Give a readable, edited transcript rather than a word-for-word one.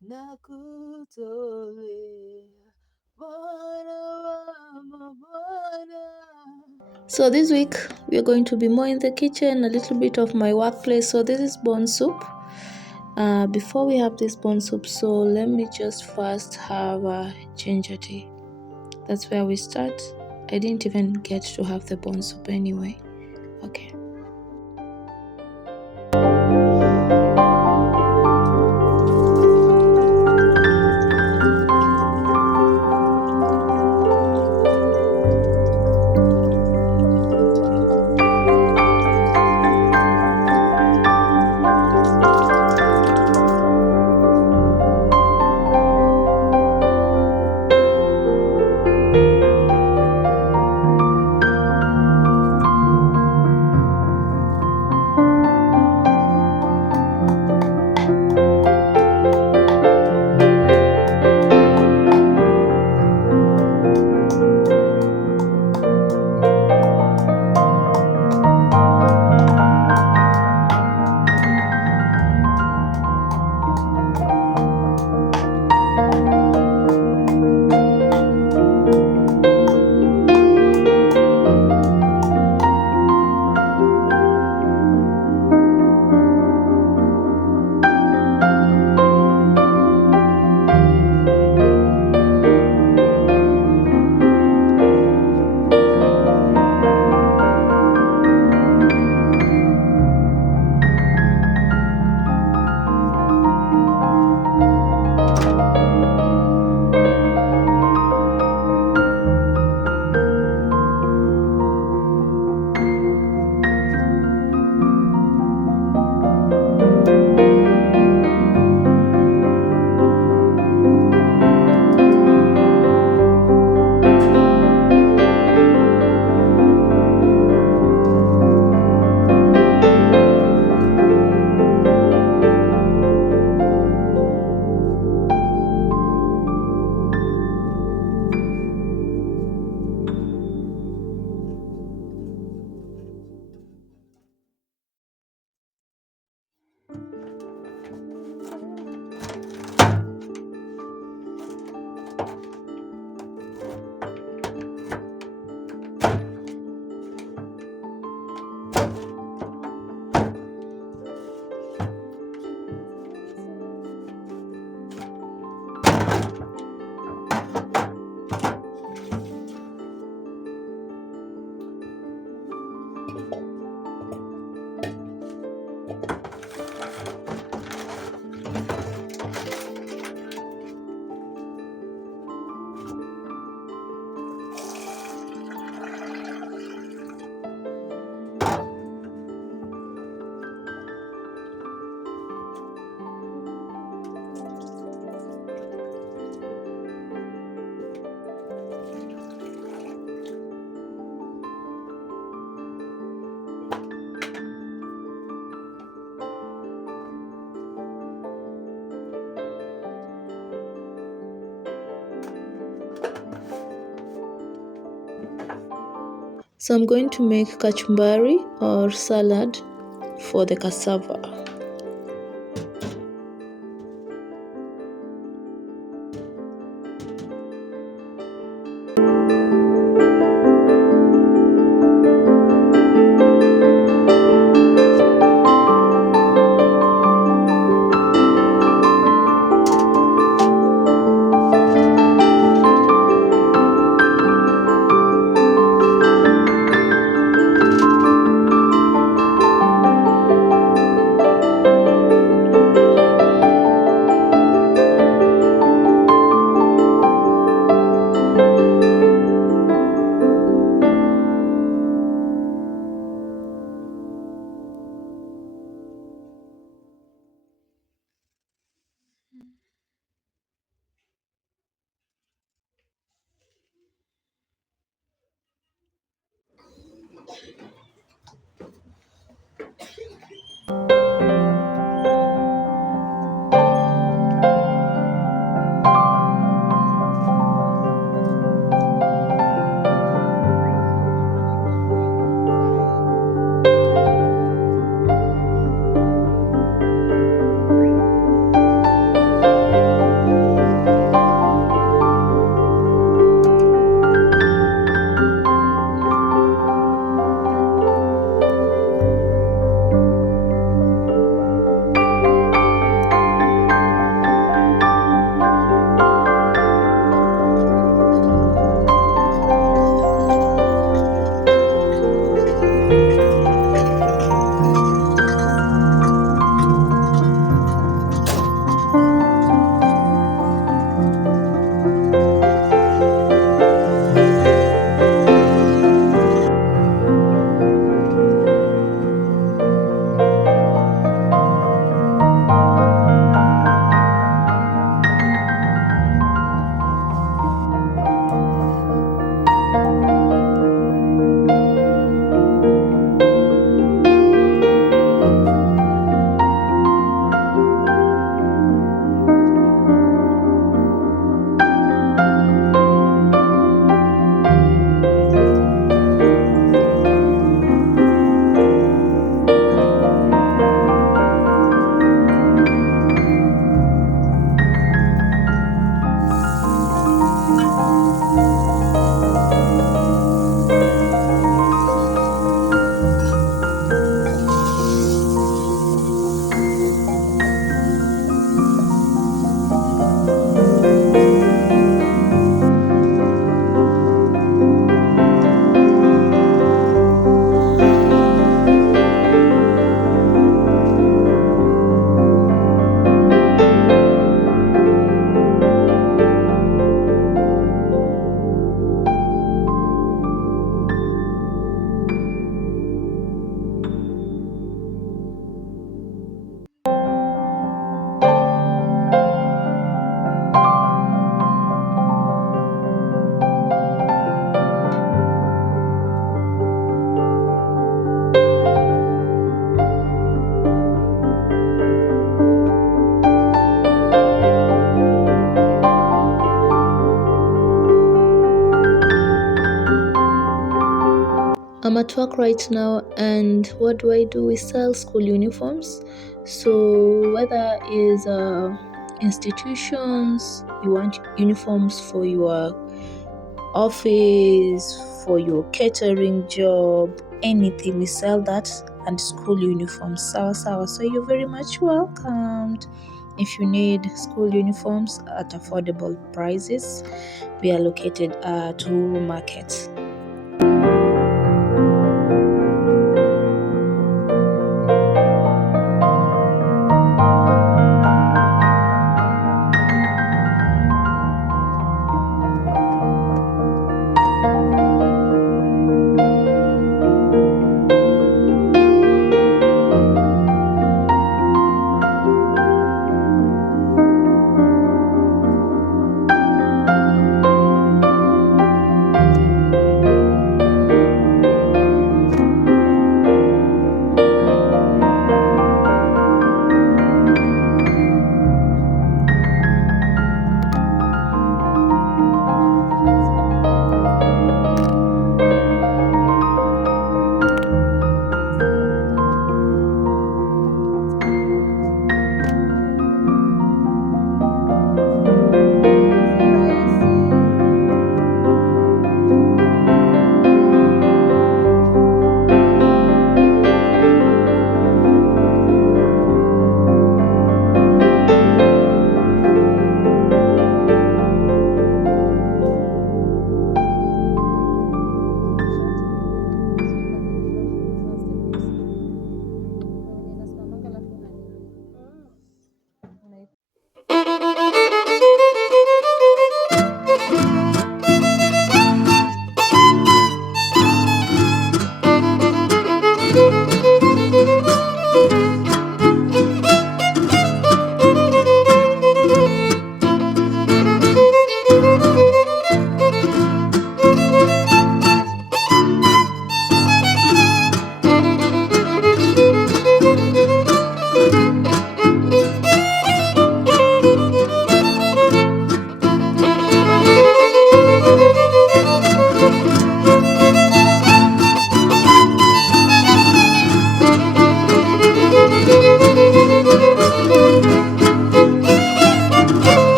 nakutolea Bwana wa mabwana. So this week we are going to be more in the kitchen, a little bit of my workplace. So this is bone soup. Before we have this bone soup, so let me just first have a ginger tea. That's where we start. I didn't even get to have the bone soup anyway. Okay. So I'm going to make kachumbari or salad for the cassava. I'm at work right now, and what do? We sell school uniforms. So whether is institutions, you want uniforms for your office, for your catering job, anything, we sell that, and school uniforms. So you're very much welcomed. If you need school uniforms at affordable prices, we are located at Uhuru Market.